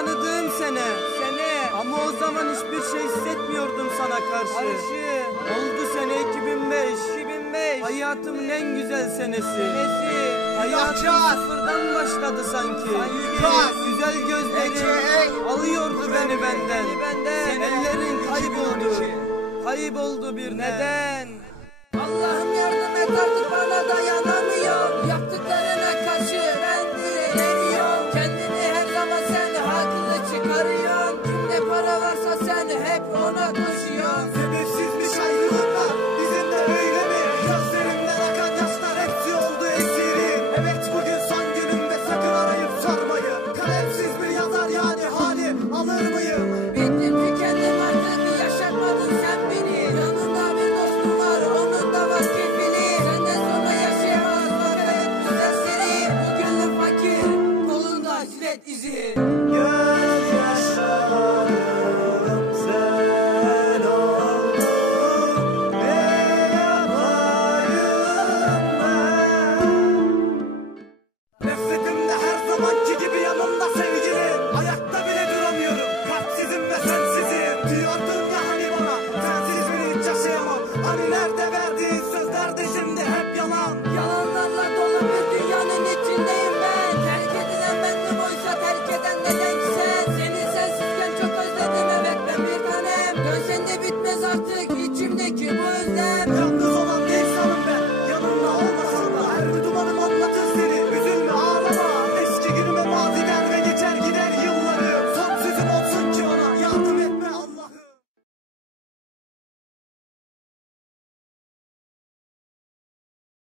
tanıdığım sene. Sene. Ama o zaman hiçbir şey hissetmiyordum sana karşı. Karşı. Oldu sene 2005. 2005. Hayatımın en güzel senesi. Senesi. Hayatım Yahçar. sıfırdan başladı sanki. Sanki. Kaz. Güzel gözlerin alıyordu beni benden. Beni benden. Ellerin kayboldu. 2012. Kayboldu birden. Neden? Ona koşuyorsun Sebepsizmiş ayrılıklar Bizim de öyle mi? Gözlerimden akan yaşlar hepsi oldu esirin Evet bugün son günüm ve sakın arayıp sormayın. Kalemsiz bir yazar yani halim alır mıyım? Bittim tükendim artık? Yaşatmadın sen beni. Yanında bir dostum var onun da var kefili Senden sonra yaşayamaz bakın güzel seri Bu gönlüm fakir kolunda jilet izi Diyordun ya hani bana Sensiz beni hiç yaşayamam Hani nerede verdiğin sözlerdi şimdi hep yalan. Yalanlarla dolu bir dünyanın içindeyim ben. Terk edilen bendim oysa terk eden neden sen Seni sensizken çok özledim evet ben bir tanem. Dönsen de bitmez artık.